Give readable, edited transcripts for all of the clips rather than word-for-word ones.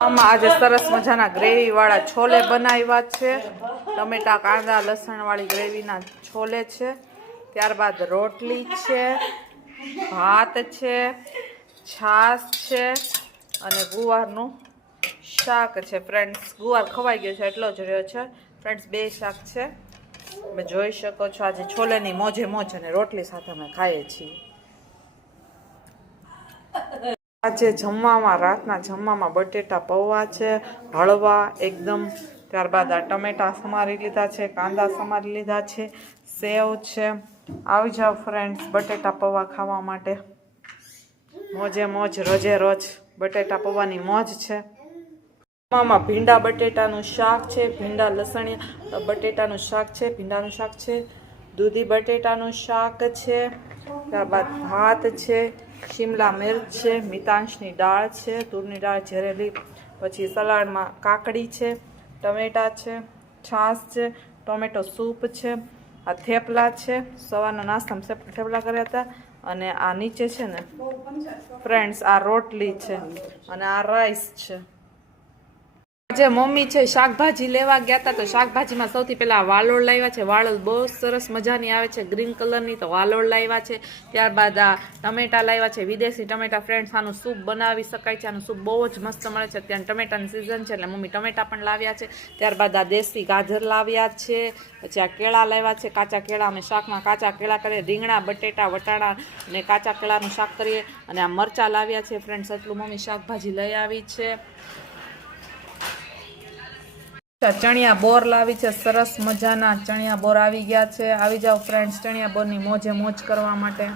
આમાં આજે સરસ મજાના ગ્રેવી વાળા છોલે બનાવ્યા છે। ટમેટા કાંદા લસણ વાળી ગ્રેવીના છોલે છે। ત્યારબાદ રોટલી છે, ભાત છે, છાશ છે અને ગુવારનું શાક છે। ફ્રેન્ડ્સ ગુવાર ખવાઈ ગયો છે એટલો જ રહ્યો છે। ફ્રેન્ડ્સ બે શાક છે, તમે જોઈ શકો છો। આજે છોલેની મોજે મોજ અને રોટલી સાથે અમે ખાઈએ છીએ। આજે જમવામાં રાતના જમવામાં બટેટા પૌવા છે, હળવા એકદમ। ત્યારબાદ આ ટમેટા સમારી લીધા છે, કાંદા સમારી લીધા છે, સેવ છે। આવી જાઓ ફ્રેન્ડ્સ બટેટા પૌવા ખાવા માટે। મોજે મોજ રોજે રોજ બટેટા પૌવાની મોજ છે। જમવામાં ભીંડા બટેટાનું શાક છે, ભીંડા લસણિયા બટેટાનું શાક છે, ભીંડાનું શાક છે, દૂધી બટેટાનું શાક છે। ત્યારબાદ ભાત છે, શિમલા મિર્ચ છે, મિતાંશની દાળ છે, તુરની દાળ ઝેરેલી, પછી સલાડમાં કાકડી છે, ટમેટા છે, છાશ છે, ટોમેટો સૂપ છે, આ થેપલા છે, સવારના નાસ્તામાં થેપલા કર્યા હતા। અને આ નીચે છે ને ફ્રેન્ડ્સ આ રોટલી છે અને આ રાઈસ છે। આજે મમ્મી છે શાકભાજી લેવા ગયા હતા, તો શાકભાજીમાં સૌથી પહેલા વાલોળ લાવ્યા છે। વાલોળ બહુ સરસ મજાની આવે છે, ગ્રીન કલરની, તો વાલોળ લાવ્યા છે। ત્યારબાદ આ ટમેટા લાવ્યા છે, વિદેશી ટમેટા। ફ્રેન્ડ્સ આનું સૂપ બનાવી શકાય છે, આનું સૂપ બહુ જ મસ્ત મળે છે। ત્યાં ટમેટાની સિઝન છે એટલે મમ્મી ટમેટા પણ લાવ્યા છે। ત્યારબાદ આ દેશી ગાજર લાવ્યા છે, પછી આ કેળા લાવ્યા છે, કાચા કેળા। અમે શાકમાં કાચા કેળા કરીએ, રીંગણા બટેટા વટાણા અને કાચા કેળાનું શાક કરીએ। અને આ મરચાં લાવ્યા છે ફ્રેન્ડ્સ, એટલું મમ્મી શાકભાજી લઈ આવી છે। ચણિયા બોર લાવી છે, સરસ મજાના ચણિયા બોર આવી ગયા છે। આવી જાઓ ફ્રેન્ડ્સ ચણિયા બોરની મોજે મોજ કરવા માટે।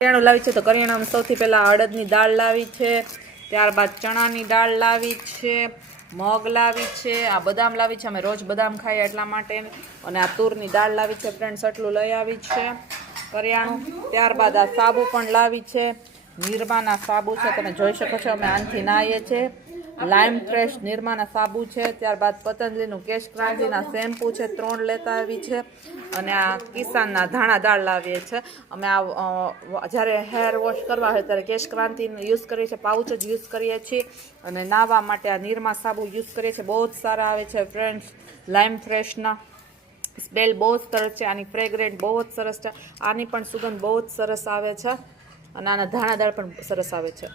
કરિયાણું લાવી છે, તો કરિયાણામાં સૌથી પહેલા અડદની દાળ લાવી છે, ત્યારબાદ ચણાની દાળ લાવી છે, મગ લાવી છે, આ બદામ લાવી છે, અમે રોજ બદામ ખાઈએ એટલા માટે। અને આ તુરની દાળ લાવી છે ફ્રેન્ડ્સ, એટલું લઈ આવી છે કરિયાણું। ત્યારબાદ આ સાબુ પણ લાવી છે, નિરમાના સાબુ છે, તમે જોઈ શકો છો અમે આનથી નાહીએ છીએ। લાઈમ ફ્રેશ નિરમાના સાબુ છે। ત્યારબાદ પતંજલિનું કેશ ક્રાંતિના શેમ્પૂ છે, 3 લેતા આવી છે। અને આ કિસાનના ધાણા દાળ લાવીએ છીએ। અમે આ જ્યારે હેર વોશ કરવા હોય ત્યારે કેશ ક્રાંતિ યુઝ કરીએ છીએ, પાઉચ જ યુઝ કરીએ છીએ। અને નાહવા માટે આ નિરમા સાબુ યુઝ કરીએ છીએ, બહુ જ સારા આવે છે ફ્રેન્ડ્સ। લાઈમ ફ્રેશના સ્મેલ બહુ જ સરસ છે, આની ફ્રેગ્રેન્ટ બહુ જ સરસ છે, આની પણ સુગંધ બહુ જ સરસ આવે છે। અને આના ધાણા દાળ પણ સરસ આવે છે।